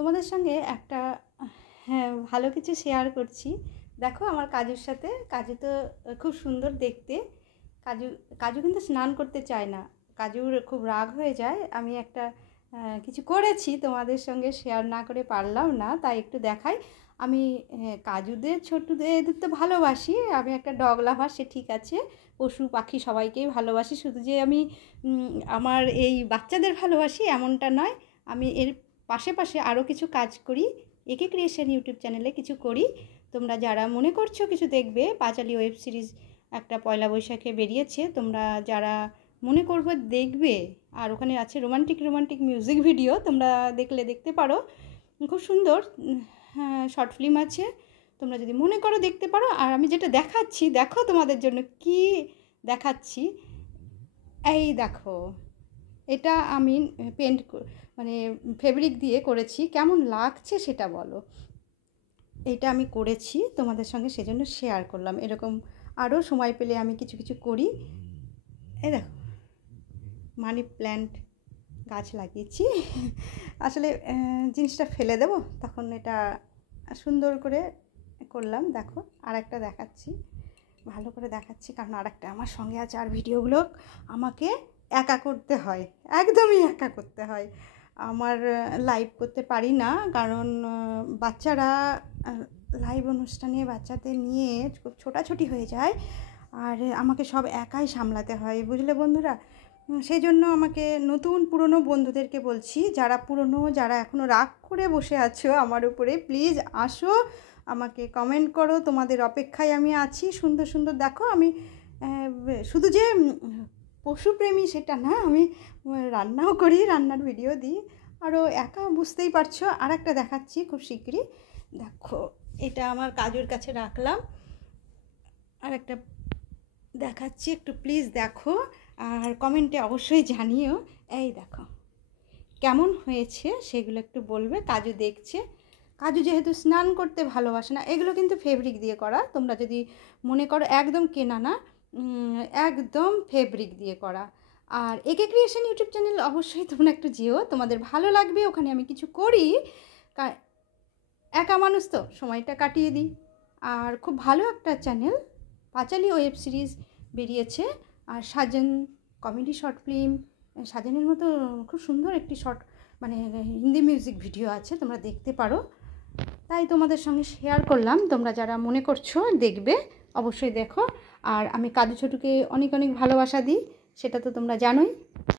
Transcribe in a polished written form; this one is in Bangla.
তোমাদের সঙ্গে একটা ভালো কিছু শেয়ার করছি। দেখো আমার কাজুর সাথে, কাজু তো খুব সুন্দর দেখতে। কাজু কাজু কিন্তু স্নান করতে চায় না, কাজুর খুব রাগ হয়ে যায়। আমি একটা কিছু করেছি, তোমাদের সঙ্গে শেয়ার না করে পারলাম না, তাই একটু দেখাই। আমি কাজুদের ছোটদের এদের তো ভালোবাসি, আমি একটা ডগ লাভার, সে ঠিক আছে, পশু পাখি সবাইকেই ভালোবাসি, শুধু যে আমি আমার এই বাচ্চাদের ভালোবাসি এমনটা নয়। আমি এর পাশে পাশে আরও কিছু কাজ করি, একে ক্রিয়েশন ইউটিউব চ্যানেলে কিছু করি। তোমরা যারা মনে করছো কিছু দেখবে, পাঁচালী ওয়েব সিরিজ একটা পয়লা বৈশাখে বেরিয়েছে, তোমরা যারা মনে করবে দেখবে, আর ওখানে আছে রোমান্টিক মিউজিক ভিডিও, তোমরা দেখলে দেখতে পারো, খুব সুন্দর শর্ট ফিল্ম আছে, তোমরা যদি মনে করো দেখতে পারো। আর আমি যেটা দেখাচ্ছি, দেখো তোমাদের জন্য কি দেখাচ্ছি, এই দেখো, এটা আমি পেন্ট মানে ফেব্রিক দিয়ে করেছি, কেমন লাগছে সেটা বলো। এটা আমি করেছি তোমাদের সঙ্গে, সেজন্য শেয়ার করলাম। এরকম আরও সময় পেলে আমি কিছু কিছু করি। এই দেখো, মানি প্ল্যান্ট গাছ লাগিয়েছি। আসলে জিনিসটা ফেলে দেবো, তখন এটা সুন্দর করে করলাম। দেখো আর একটা দেখাচ্ছি, ভালো করে দেখাচ্ছি, কারণ আর একটা আমার সঙ্গে আছে, আর ভিডিওগুলো আমাকে একা করতে হয়, একদমই একা করতে হয়। আমার লাইভ করতে পারি না, কারণ বাচ্চারা লাইভ অনুষ্ঠানে বাচ্চাদের নিয়ে খুব ছোটাছুটি হয়ে যায়, আর আমাকে সব একাই সামলাতে হয়, বুঝলে বন্ধুরা। সেই জন্য আমাকে নতুন পুরনো বন্ধুদেরকে বলছি, যারা পুরনো, যারা এখনও রাগ করে বসে আছো আমার উপরে, প্লিজ আসো, আমাকে কমেন্ট করো, তোমাদের অপেক্ষায় আমি আছি। সুন্দর সুন্দর দেখো, আমি শুধু যে পশুপ্রেমী সেটা না, আমি রান্নাও করি, রান্নার ভিডিও দিই, আরও একা, বুঝতেই পারছো। আর একটা দেখাচ্ছি খুব শিগগিরই, দেখো এটা আমার কাজুর কাছে রাখলাম, আর একটা দেখাচ্ছি, একটু প্লিজ দেখো, আর কমেন্টে অবশ্যই জানিও। এই দেখো কেমন হয়েছে সেগুলো একটু বলবে। কাজু দেখছে, কাজু যেহেতু স্নান করতে ভালোবাসে না, এগুলো কিন্তু ফেব্রিক দিয়ে করা, তোমরা যদি মনে করো, একদম কেনা না, একদম ফেব্রিক দিয়ে করা। আর একে ক্রিয়েশন ইউটিউব চ্যানেল অবশ্যই তোমরা একটু যেও, তোমাদের ভালো লাগবে, ওখানে আমি কিছু করি, একা মানুষ তো সময়টা কাটিয়ে দিই। আর খুব ভালো একটা চ্যানেল, পাঁচালী ওয়েব সিরিজ বেরিয়েছে, আর সাজন কমেডি শর্ট ফিল্ম, সাজানের মতো খুব সুন্দর একটি শর্ট মানে হিন্দি মিউজিক ভিডিও আছে, তোমরা দেখতে পারো, তাই তোমাদের সঙ্গে শেয়ার করলাম। তোমরা যারা মনে করছো দেখবে, অবশ্যই দেখো। আর আমি কাজু ছোটুকে অনেক অনেক ভালোবাসা দিই, সেটা তো তোমরা জানোই।